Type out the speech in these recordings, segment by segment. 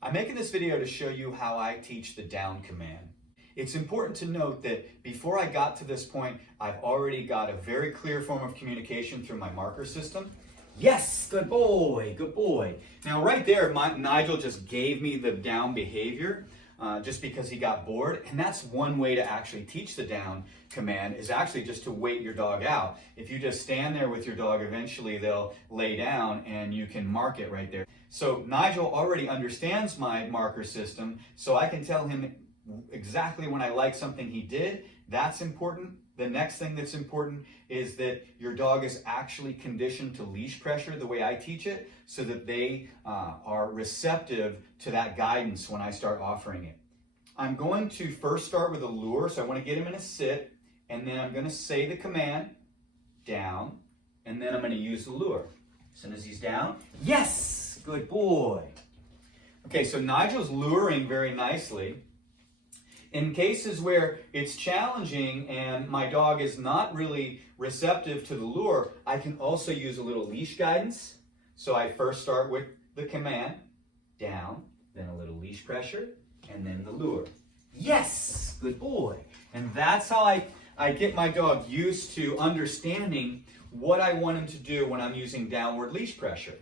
I'm making this video to show you how I teach the down command. It's important to note that before I got to this point, I've already got a very clear form of communication through my marker system. Yes, good boy, good boy. Now right there, Nigel just gave me the down behavior just because he got bored. And that's one way to actually teach the down command, is actually just to wait your dog out. If you just stand there with your dog, eventually they'll lay down and you can mark it right there. So Nigel already understands my marker system, so I can tell him exactly when I like something he did. That's important. The next thing that's important is that your dog is actually conditioned to leash pressure the way I teach it, so that they are receptive to that guidance when I start offering it. I'm going to first start with a lure, so I want to get him in a sit, and then I'm going to say the command, down, and then I'm going to use the lure. As soon as he's down, yes, good boy. Okay, so Nigel's luring very nicely. In cases where it's challenging and my dog is not really receptive to the lure, I can also use a little leash guidance. So I first start with the command, down, then a little leash pressure, and then the lure. Yes, good boy. And that's how I get my dog used to understanding what I want him to do when I'm using downward leash pressure.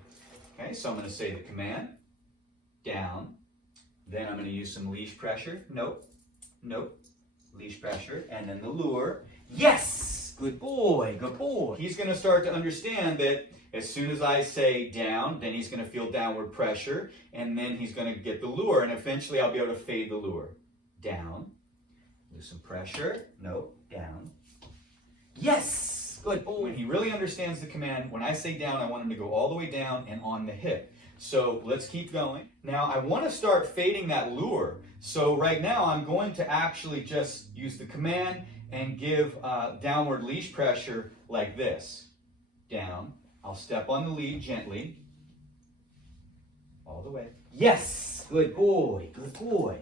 Okay, so I'm going to say the command, down, then I'm going to use some leash pressure, nope, leash pressure, and then the lure. Yes, good boy, good boy. He's going to start to understand that as soon as I say down, then he's going to feel downward pressure, and then he's going to get the lure, and eventually I'll be able to fade the lure. Down, lose some pressure, nope, down. Yes, good boy. When he really understands the command, when I say down, I want him to go all the way down and on the hip. So let's keep going. Now I want to start fading that lure. So right now I'm going to actually just use the command and give downward leash pressure like this. Down. I'll step on the lead gently. All the way. Yes! Good boy. Good boy.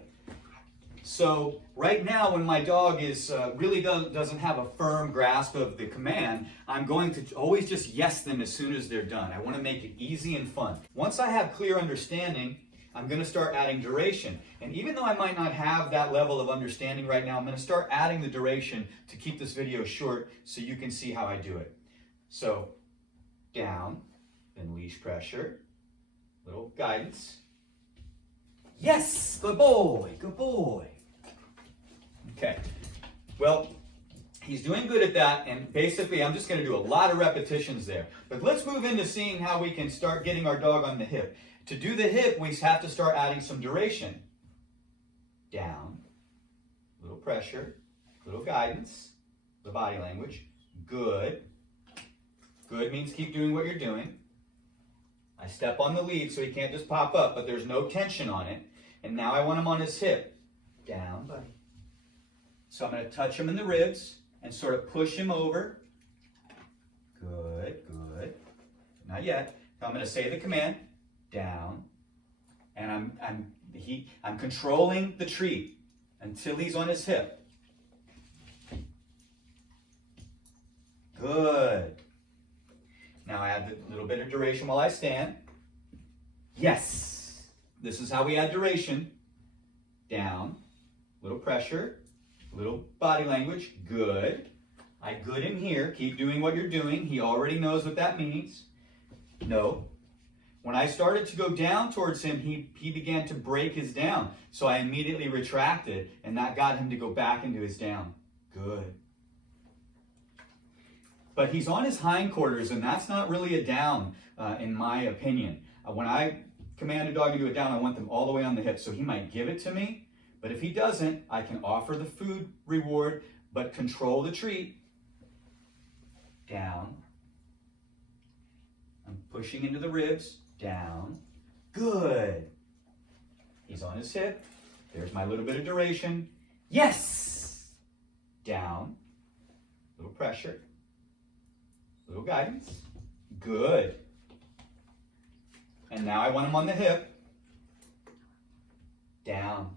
So right now when my dog is really doesn't have a firm grasp of the command, I'm going to always just yes them as soon as they're done. I want to make it easy and fun. Once I have clear understanding, I'm going to start adding duration. And even though I might not have that level of understanding right now, I'm going to start adding the duration to keep this video short so you can see how I do it. So down, then leash pressure, little guidance. Yes, good boy, good boy. Okay, well, he's doing good at that, and basically I'm just going to do a lot of repetitions there. But let's move into seeing how we can start getting our dog on the hip. To do the hip, we have to start adding some duration. Down, little pressure, little guidance, the body language. Good. Good means keep doing what you're doing. I step on the lead so he can't just pop up, but there's no tension on it. And now I want him on his hip. Down, buddy. So I'm going to touch him in the ribs and sort of push him over. Good, good. Not yet. Now I'm going to say the command, down. And I'm controlling the treat until he's on his hip. Good. Now I add a little bit of duration while I stand. Yes. This is how we add duration. Down, little pressure, little body language. Good. I good him here. Keep doing what you're doing. He already knows what that means. No. When I started to go down towards him, he began to break his down. So I immediately retracted, and that got him to go back into his down. Good. But he's on his hindquarters, and that's not really a down, in my opinion. When I command a dog to do a down, I want them all the way on the hip. So he might give it to me, but if he doesn't, I can offer the food reward, but control the treat. Down. I'm pushing into the ribs. Down. Good. He's on his hip. There's my little bit of duration. Yes! Down. Little pressure. Little guidance. Good. And now I want him on the hip. Down.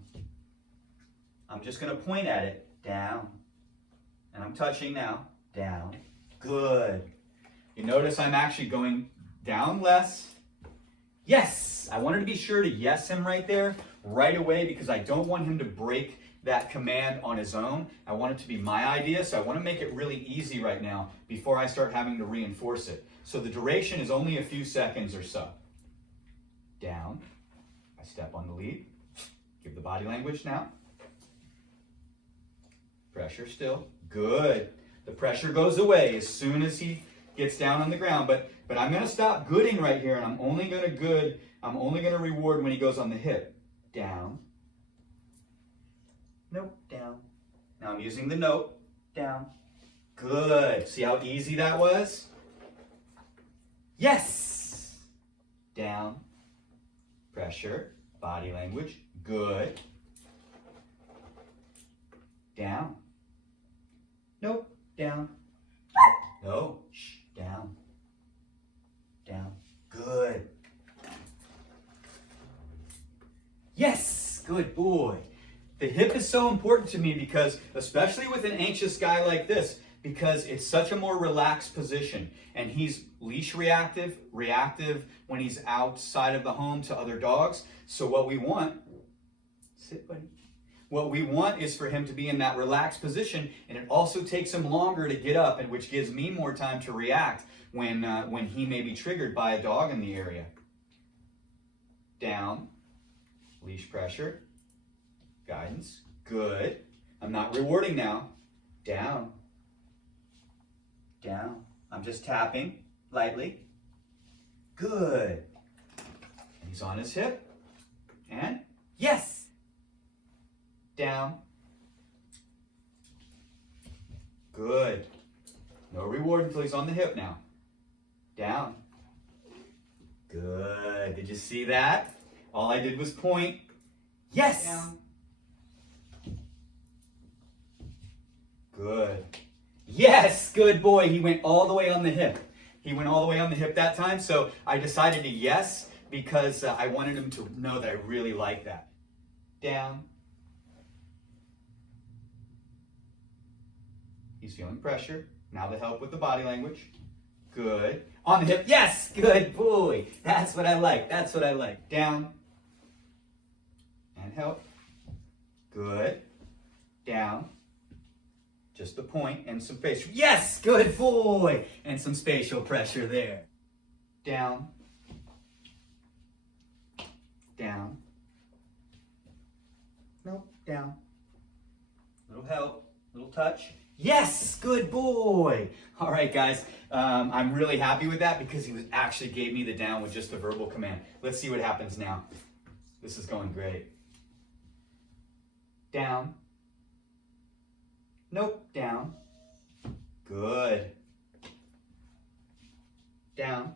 I'm just going to point at it. Down. And I'm touching now. Down. Good. You notice I'm actually going down less. Yes! I wanted to be sure to yes him right there, right away, because I don't want him to break that command on his own. I want it to be my idea, so I want to make it really easy right now before I start having to reinforce it. So the duration is only a few seconds or so. Down. I step on the lead. Give the body language now. Pressure still. Good. The pressure goes away as soon as he gets down on the ground, but I'm going to stop gooding right here, and I'm only going to reward when he goes on the hip. Down. Nope, down. Now I'm using the note. Down. Good. See how easy that was? Yes! Down. Pressure. Body language. Good. Down. Nope, down. No, shh, down. Down. Good. Yes, good boy. The hip is so important to me because, especially with an anxious guy like this, because it's such a more relaxed position, and he's leash reactive when he's outside of the home to other dogs. So what we want, sit buddy. What we want is for him to be in that relaxed position, and it also takes him longer to get up, and which gives me more time to react when he may be triggered by a dog in the area. Down, leash pressure, guidance, good. I'm not rewarding now. Down, down. I'm just tapping lightly. Good. He's on his hip, and yes. Down. Good. No reward until he's on the hip now. Down. Good. Did you see that? All I did was point. Yes. Down. Good. Yes, good boy. He went all the way on the hip. He went all the way on the hip that time, so I decided to yes because I wanted him to know that I really like that. Down. He's feeling pressure. Now the help with the body language. Good. On the hip. Yes! Good boy. That's what I like. That's what I like. Down. And help. Good. Down. Just the point and some facial. Yes! Good boy! And some spatial pressure there. Down. Down. Nope. Down. Little help. Little touch. Yes, good boy. All right, guys, I'm really happy with that because he actually gave me the down with just a verbal command. Let's see what happens now. This is going great. Down. Nope, down. Good. Down.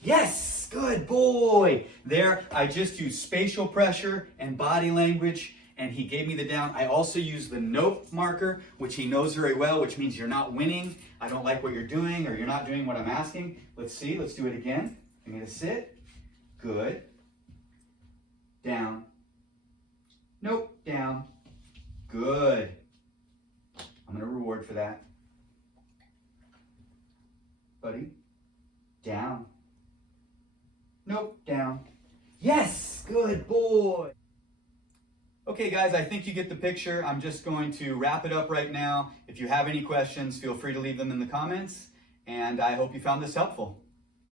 Yes, good boy. There, I just used spatial pressure and body language, and he gave me the down. I also use the nope marker, which he knows very well, which means you're not winning. I don't like what you're doing, or you're not doing what I'm asking. Let's see. Let's do it again. I'm going to sit. Good. Down. Nope. Down. Good. I'm going to reward for that. Buddy. Down. Nope. Down. Yes. Good boy. Okay guys, I think you get the picture. I'm just going to wrap it up right now. If you have any questions, feel free to leave them in the comments, and I hope you found this helpful.